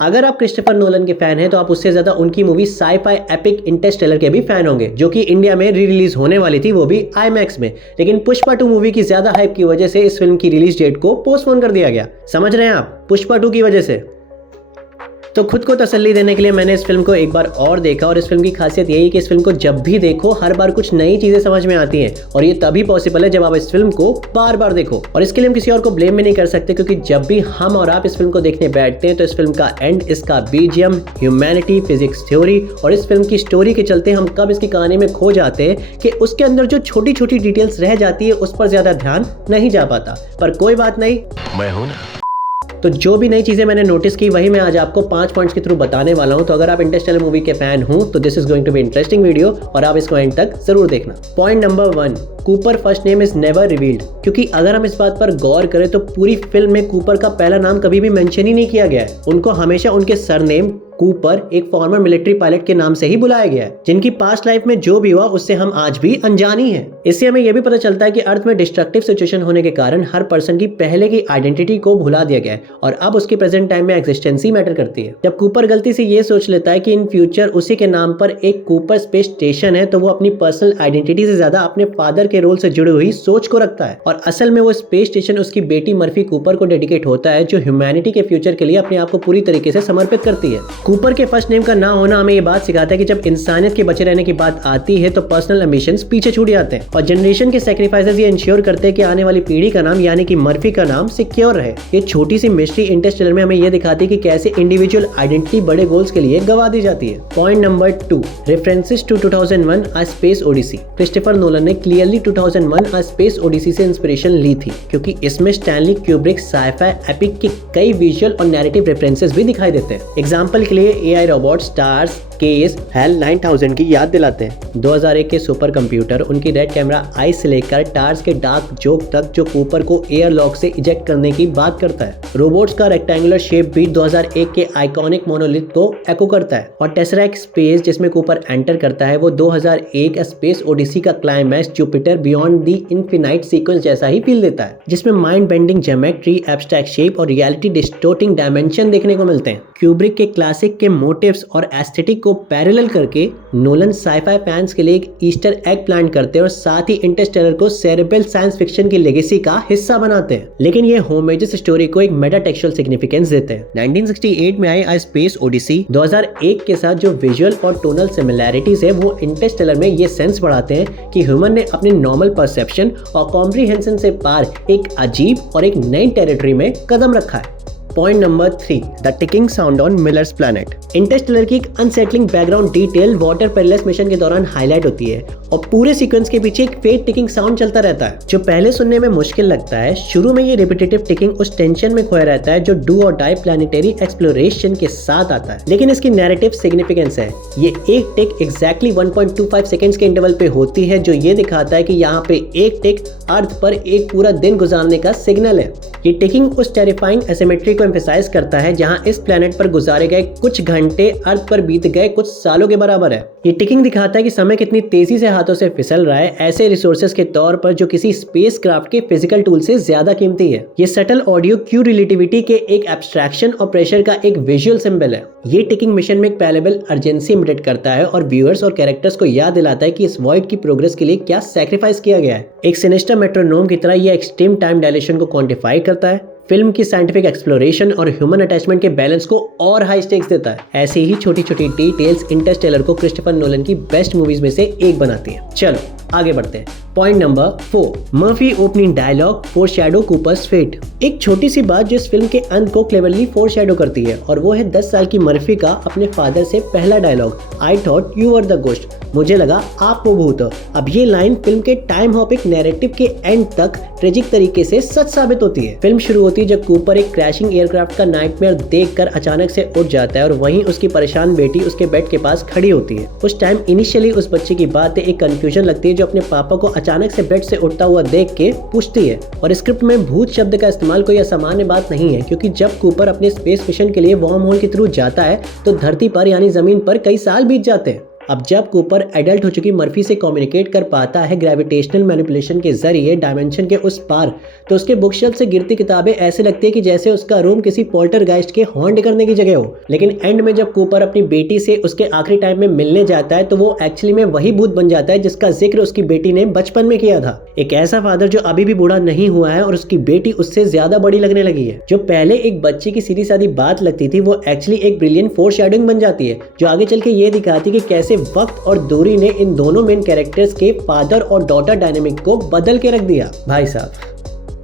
अगर आप Christopher Nolan के फैन हैं तो आप उससे ज्यादा उनकी मूवी साई-फाई एपिक इंटरस्टेलर के भी फैन होंगे, जो कि इंडिया में री रिलीज होने वाली थी, वो भी IMAX में। लेकिन पुष्पा 2 मूवी की ज्यादा हाइप की वजह से इस फिल्म की रिलीज डेट को पोस्टपोन कर दिया गया। समझ रहे हैं आप, पुष्पा 2 की वजह से। तो खुद को तसल्ली देने के लिए मैंने इस फिल्म को एक बार और देखा, और इस फिल्म की खासियत यही है कि इस फिल्म को जब भी देखो हर बार कुछ नई चीजें समझ में आती हैं, और ये तभी पॉसिबल है जब आप इस फिल्म को बार बार देखो। और इसके लिए हम किसी और को ब्लेम भी नहीं कर सकते, क्योंकि जब भी हम और आप इस फिल्म को देखने बैठते हैं तो इस फिल्म का एंड, इसका BGM, ह्यूमैनिटी, फिजिक्स थ्योरी और इस फिल्म की स्टोरी के चलते हम कब इसकी कहानी में खो जाते हैं कि उसके अंदर जो छोटी छोटी डिटेल्स रह जाती है उस पर ज्यादा ध्यान नहीं जा पाता। पर कोई बात नहीं, मैं हूं ना। तो जो भी नई चीजें मैंने नोटिस की वही मैं आज आपको 5 पॉइंट्स के थ्रू बताने वाला हूं। तो अगर आप इंटरस्टेलर मूवी के फैन हो तो this is going to be interesting video, और आप इसको एंड तक जरूर देखना। Point number 1, Cooper first name is never revealed. क्योंकि अगर हम इस बात पर गौर करें तो पूरी फिल्म में कूपर का पहला नाम कभी भी मेंशन ही नहीं किया गया है। उनको हमेशा उनके सरनेम कूपर, एक फॉर्मर मिलिट्री पायलट के नाम से ही बुलाया गया है, जिनकी पास्ट लाइफ में जो भी हुआ उससे हम आज भी अनजानी हैं। इससे हमें यह भी पता चलता है कि अर्थ में डिस्ट्रक्टिव सिचुएशन होने के कारण हर पर्सन की पहले की आइडेंटिटी को भुला दिया गया है, और अब उसके प्रेजेंट टाइम में एग्जिस्टेंस ही मैटर करती है। जब कूपर गलती से ये सोच लेता है कि इन फ्यूचर उसी के नाम पर एक कूपर स्पेस स्टेशन है, तो वो अपनी पर्सनल आइडेंटिटी से ज्यादा अपने फादर के रोल से जुड़ी हुई सोच को रखता है, और असल में वो स्पेस स्टेशन उसकी बेटी मर्फी कूपर को डेडिकेट होता है, जो ह्यूमैनिटी के फ्यूचर के लिए अपने आप को पूरी तरीके से समर्पित करती है। कूपर के फर्स्ट नेम का ना होना हमें ये बात सिखाता है कि जब इंसानियत के बचे रहने की बात आती है तो पर्सनल एम्बिशंस पीछे छूट जाते हैं, और जनरेशन के सैक्रिफाइसेस ये इंश्योर करते हैं कि आने वाली पीढ़ी का नाम यानी कि मर्फी का नाम सिक्योर रहे। ये छोटी सी मिस्ट्री इंटरस्टेलर में हमें यह दिखाती है कि कैसे इंडिविजुअल आइडेंटिटी बड़े गोल्स के लिए गवा दी जाती है। Point number 2, references to 2001 A Space Odyssey. Christopher Nolan ने क्लियरली 2001 अ स्पेस ओडिसी से इंस्पिरेशन ली थी, क्योंकि इसमें स्टैनली क्यूब्रिक साई-फाई एपिक के कई विजुअल और नैरेटिव रेफरेंसेस भी दिखाई देते हैं। एग्जांपल के लिए AI robot stars case HAL 9000 की याद दिलाते हैं। 2001 के सुपर कंप्यूटर उनकी रेड कैमरा आई से लेकर टार्स के डार्क जोक तक जो कूपर को एयर लॉक से इजेक्ट करने की बात करता है। रोबोट्स का रेक्टेंगुलर शेप भी 2001 के आइकॉनिक मोनोलिथ को एको करता है, और टेसरेक्ट स्पेस जिसमें कूपर एंटर करता है वो 2001 स्पेस ओडिसी का climax Jupiter beyond the infinite sequence जैसा ही फील देता है, जिसमें mind bending geometry, abstract shape और रियलिटी डिस्टोर्टिंग डायमेंशन देखने को मिलते हैं। क्यूब्रिक के क्लासिक के मोटिव्स और एस्थेटिक को पैरेलल करके नोलन साई-फाई फैंस के लिए एक ईस्टर एग प्लान करते हैं, और साथ ही इंटरस्टेलर को सेरेब्रल साइंस फिक्शन की लेगेसी का हिस्सा बनाते हैं। लेकिन ये होमेजेस स्टोरी को एक मेटाटेक्सुअल सिग्निफिकेंस देते हैं। 1968 में आई स्पेस ओडिसी 2001 के साथ जो विजुअल और टोनल सिमिलैरिटीज है वो इंटरस्टेलर में ये सेंस बढ़ाते हैं कि ह्यूमन ने अपने नॉर्मल परसेप्शन और कॉम्प्रिहेंशन से पार एक अजीब और एक नई टेरिटरी में कदम रखा है। Point number 3, the ticking sound on Miller's planet. Interstellar की एक अनसेटलिंग बैकग्राउंड डिटेल वाटर पेरियस मिशन के दौरान हाईलाइट होती है, और पूरे सीक्वेंस के पीछे एक फेट टिकिंग साउंड चलता रहता है, जो पहले सुनने में मुश्किल लगता है। शुरू में ये रिपीटेटिव टिकिंग उस टेंशन में खोया रहता है जो डू और डाई प्लैनेटरी एक्सप्लोरेशन के साथ आता है, लेकिन इसकी नैरेटिव सिग्निफिकेंस है। ये एक टिक एग्जैक्टली 1.25 सेकंड्स के इंटरवल पे होती है, जो ये दिखाता है कि यहाँ पे एक टिक अर्थ पर एक पूरा दिन गुजारने का सिग्नल है। ये टिकिंग उस टेरिफाइंग एसिमेट्री को एम्फसाइज करता है जहां इस प्लेनेट पर गुजारे गए कुछ घंटे अर्थ पर बीत गए कुछ सालों के बराबर है। ये टिकिंग दिखाता है कि समय कितनी तेजी से हाथों से फिसल रहा है, ऐसे रिसोर्सेज के तौर पर जो किसी स्पेसक्राफ्ट के फिजिकल टूल से ज्यादा कीमती है। ये सटल ऑडियो क्यू रिलेटिविटी के एक एब्स्ट्रैक्शन और प्रेशर का एक विजुअल सिंबल है। ये टिकिंग मिशन में एक पैरेलल अर्जेंसी इमिटेट करता है और व्यूअर्स और कैरेक्टर्स को याद दिलाता है कि इस वॉइड की प्रोग्रेस के लिए क्या सैक्रिफाइस किया गया है। एक सिनिस्टर मेट्रोनोम की तरह यह एक्सट्रीम टाइम डायलेशन को क्वांटिफाई करता है, फिल्म की साइंटिफिक एक्सप्लोरेशन और ह्यूमन अटैचमेंट के बैलेंस को और हाई स्टेक्स देता है। ऐसी ही छोटी छोटी डिटेल्स इंटरस्टेलर को क्रिस्टोफर नोलन की बेस्ट मूवीज में से एक बनाती है। चलो आगे बढ़ते हैं। Point number 4, Murphy opening dialogue foreshadow Cooper's fate. एक छोटी सी बात जो इस फिल्म के अंत को क्लेवरली फोरशैडो करती है, और वो है 10 साल की मर्फी का अपने फादर से पहला dialogue, I thought you were the ghost, मुझे लगा आप वो भूत हो। अब ये लाइन फिल्म के टाइम हॉपिंग नैरेटिव के एंड तक ट्रेजिक तरीके से सच साबित होती है। फिल्म शुरू होती है जब कूपर एक क्रैशिंग एयरक्राफ्ट का नाइटमेयर देखकर अचानक से उठ जाता है, और वहीं उसकी परेशान बेटी उसके बेड के पास खड़ी होती है। उस टाइम इनिशियली उस बच्चे की बातें एक कंफ्यूजन लगती है, जो अपने पापा को अचानक से बेड से उठता हुआ देख के पूछती है। और स्क्रिप्ट में भूत शब्द का इस्तेमाल कोई असामान्य बात नहीं है, क्योंकि जब कूपर अपने स्पेस मिशन के लिए वार्म होल के थ्रू जाता है तो धरती पर यानी जमीन पर कई साल बीत जाते हैं। अब जब कूपर एडल्ट हो चुकी मर्फी से कम्युनिकेट कर पाता है ग्रेविटेशनल मैनिपुलेशन के जरिए डायमेंशन के उस पार, तो उसके बुक शेल्फ से गिरती किताबें ऐसे लगती है कि जैसे उसका रूम किसी पोल्टरगाइस्ट के हॉन्ट करने की जगह हो। लेकिन एंड में जब कूपर अपनी बेटी से उसके आखिरी टाइम में मिलने जाता है तो वो एक्चुअली में वही भूत बन जाता है जिसका जिक्र उसकी बेटी ने बचपन में किया था। एक ऐसा फादर जो अभी भी बूढ़ा नहीं हुआ है और उसकी बेटी उससे ज्यादा बड़ी लगने लगी है। जो पहले एक बच्चे की सीधी सादी बात लगती थी वो एक्चुअली एक ब्रिलियंट फोरशैडोइंग बन जाती है, जो आगे चल के ये दिखाती है कि कैसे वक्त और दूरी ने इन दोनों मेन कैरेक्टर्स के फादर और डॉटर डायनेमिक को बदल के रख दिया। भाई साहब,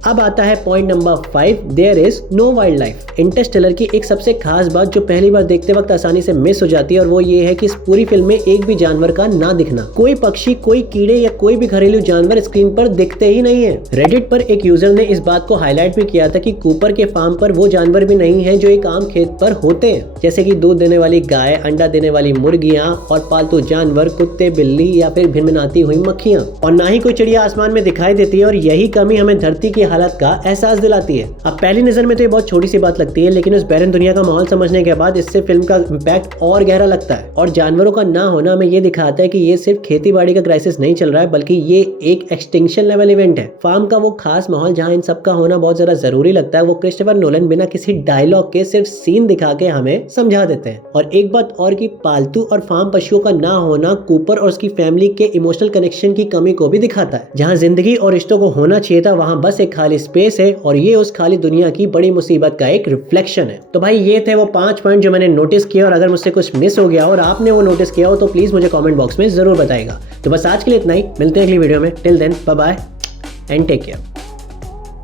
अब आता है point number 5, there is no wild life. Interstellar की एक सबसे खास बात जो पहली बार देखते वक्त आसानी से मिस हो जाती है और वो ये है कि इस पूरी फिल्म में एक भी जानवर का ना दिखना। कोई पक्षी, कोई कीड़े या कोई भी घरेलू जानवर स्क्रीन पर दिखते ही नहीं है। रेडिट पर एक यूजर ने इस बात को हाईलाइट भी किया था कि कूपर के फार्म पर वो जानवर भी नहीं है जो एक आम खेत पर होते हैं, जैसे कि दूध देने वाली गाय, अंडा देने वाली मुर्गियां और पालतू जानवर कुत्ते, बिल्ली या फिर भिनभिनाती हुई मक्खियां। और ना ही कोई चिड़िया आसमान में दिखाई देती है और यही कमी हमें धरती की हालत का एहसास दिलाती है। अब पहली नजर में तो ये बहुत छोटी सी बात लगती है, लेकिन उस बैरन दुनिया का माहौल समझने के बाद इससे फिल्म का इम्पैक्ट और गहरा लगता है। और जानवरों का ना होना हमें ये दिखाता है कि ये सिर्फ खेती बाड़ी का क्राइसिस नहीं चल रहा है, बल्कि ये एक एक्सटिंक्शन लेवल इवेंट है। फार्म का वो खास माहौल जहाँ इन सब का होना बहुत ज्यादा जरूरी लगता है, वो क्रिस्टोफर नोलन बिना किसी डायलॉग के सिर्फ सीन दिखा के हमें समझा देते हैं। और एक बात और कि पालतू और फार्म पशुओं का ना होना कूपर और उसकी फैमिली के इमोशनल कनेक्शन की कमी को भी दिखाता है। जहाँ जिंदगी और रिश्तों को होना चाहिए था, वहाँ बस एक खाली स्पेस है और ये उस खाली दुनिया की बड़ी मुसीबत का एक रिफ्लेक्शन है। तो भाई ये थे वो 5 पॉइंट जो मैंने नोटिस किया, और अगर मुझसे कुछ मिस हो गया और आपने वो नोटिस किया हो तो प्लीज मुझे कमेंट बॉक्स में जरूर बताइएगा। तो बस आज के लिए इतना ही, मिलते हैं अगली वीडियो में। Till then bye bye and take care.